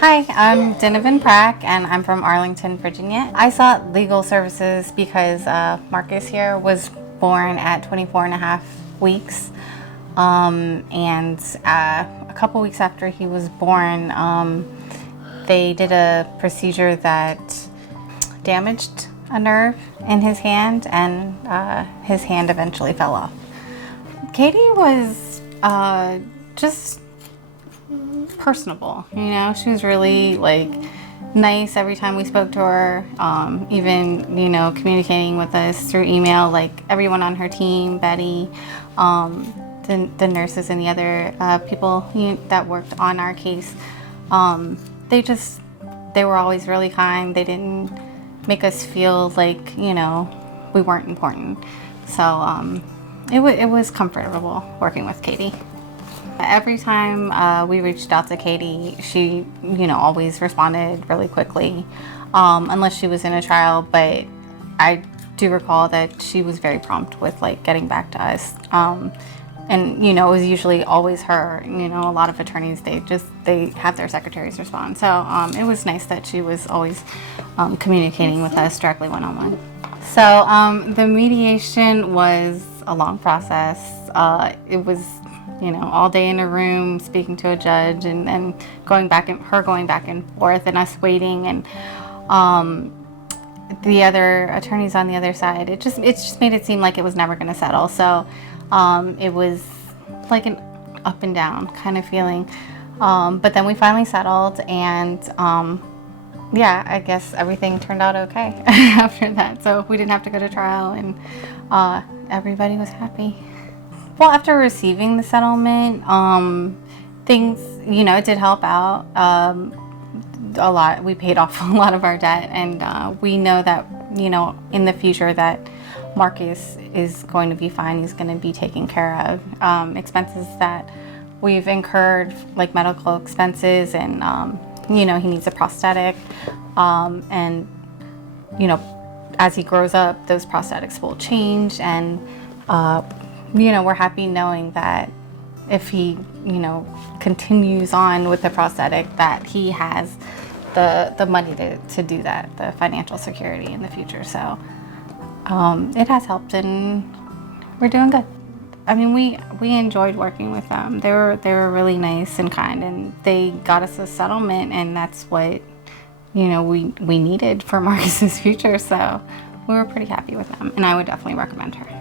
Hi, I'm Donovan Prack and I'm from Arlington, Virginia. I sought legal services because Marcus here was born at 24 and a half weeks. And a couple weeks after he was born, they did a procedure that damaged a nerve in his hand, and his hand eventually fell off. Katie was just personable, she was really nice every time we spoke to her, even communicating with us through email. Like everyone on her team, Betty, the nurses and the other people that worked on our case, they were always really kind. They didn't make us feel like we weren't important, so it was comfortable working with Katie. Every time we reached out to Katie, she, always responded really quickly, unless she was in a trial. But I do recall that she was very prompt with getting back to us. And it was usually always her. A lot of attorneys, they have their secretaries respond. So it was nice that she was always communicating with us directly one-on-one. So the mediation was a long process. It was all day in a room speaking to a judge, and going back and forth, and us waiting, and the other attorneys on the other side. It just made it seem like it was never going to settle. So it was like an up and down kind of feeling. But then we finally settled, and yeah, I guess everything turned out okay after that. So we didn't have to go to trial, and everybody was happy. Well, after receiving the settlement, things, it did help out a lot. We paid off a lot of our debt, and we know that, in the future that Marcus is going to be fine. He's going to be taken care of. Expenses that we've incurred, like medical expenses, and, he needs a prosthetic. And, as he grows up, those prosthetics will change, and, we're happy knowing that if he, continues on with the prosthetic, that he has the money to do that, the financial security in the future. So it has helped, and we're doing good. I mean, we enjoyed working with them. They were really nice and kind, and they got us a settlement, and that's what we needed for Marcus's future. So we were pretty happy with them, and I would definitely recommend her.